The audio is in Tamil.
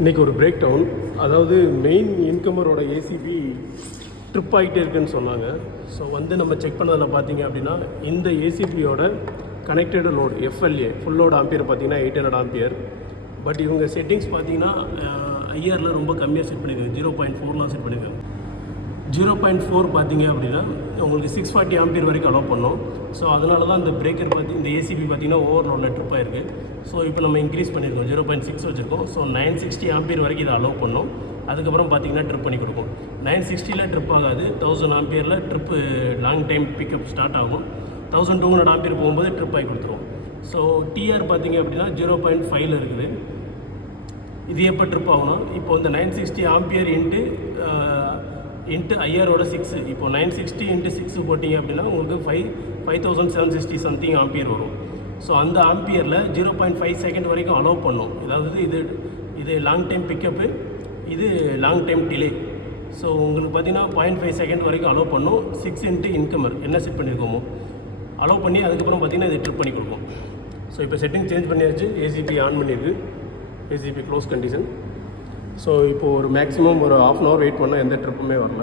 இன்றைக்கி ஒரு பிரேக் டவுன். அதாவது மெயின் இன்கமரோட ஏசிபி ட்ரிப் ஆகிட்டே இருக்குன்னு சொன்னாங்க. ஸோ நம்ம செக் பண்ணதில் பார்த்தீங்க அப்படின்னா இந்த ஏசிபியோட connected load FLA full load ampere பார்த்தீங்கன்னா 800 ஆம்பியர். பட் இவங்க செட்டிங்ஸ் பார்த்தீங்கன்னா ஐஆரில் ரொம்ப கம்மியாக செட் பண்ணியிருக்காங்க. 0.4 செட் பண்ணியிருக்காங்க. 0.4 பார்த்தீங்க அப்படின்னா உங்களுக்கு 640 ஆம்பியர் வரைக்கும் அலோவ் பண்ணோம். ஸோ அதனால தான் இந்த பிரேக்கர் இந்த ஏசிபி பார்த்தீங்கன்னா ஓவர்லோடில் ட்ரிப் ஆயிருக்கு. ஸோ இப்போ நம்ம இன்க்ரீஸ் பண்ணியிருக்கோம், 0.6 வச்சுருக்கோம். ஸோ 960 ஆம்பியர் வரைக்கும் இதை அலோவ் பண்ணோம். அதுக்கப்புறம் பார்த்தீங்கன்னா ட்ரிப் பண்ணி கொடுக்கும். 960 ட்ரிப் ஆகாது, 1000 ஆம்பியரில் trip long time pickup start ஆகும். 1200 ஆம்பியர் போகும்போது ட்ரிப் ஆகி கொடுத்துரும். ஸோ டிஆர் பார்த்தீங்க அப்படின்னா 0.5 இருக்குது. இது எப்போ ட்ரிப் ஆகணும்? இப்போ இந்த 960 ஆம்பியர் இன்ட்டு ஐஆரோட 6, இப்போ 960 × 6 போட்டிங்க அப்படின்னா உங்களுக்கு 5760 சம்திங் ஆம்பியர் வரும். ஸோ அந்த ஆம்பியரில் 0.5 செகண்ட் வரைக்கும் அலோவ் பண்ணோம். அதாவது இது லாங் டைம் பிக்கப்பு, இது லாங் டைம் டிலே. ஸோ உங்களுக்கு பார்த்தீங்கன்னா 0.5 செகண்ட் வரைக்கும் அலோவ் பண்ணோம். 6 × இன்கமர் என்ன செட் பண்ணியிருக்கோமோ அலோவ் பண்ணி அதுக்கப்புறம் பார்த்தீங்கன்னா இது ட்ரிப் பண்ணி கொடுக்கும். ஸோ இப்போ செட்டிங் சேஞ்ச் பண்ணியாச்சு. ஏசிபி ஆன் பண்ணியிருக்கு, ஏசிபி க்ளோஸ் கண்டிஷன். ஸோ இப்போது ஒரு மேக்ஸிமம் ஒரு ½ hour வெயிட் பண்ணால் எந்த ட்ரிப்புமே வரல.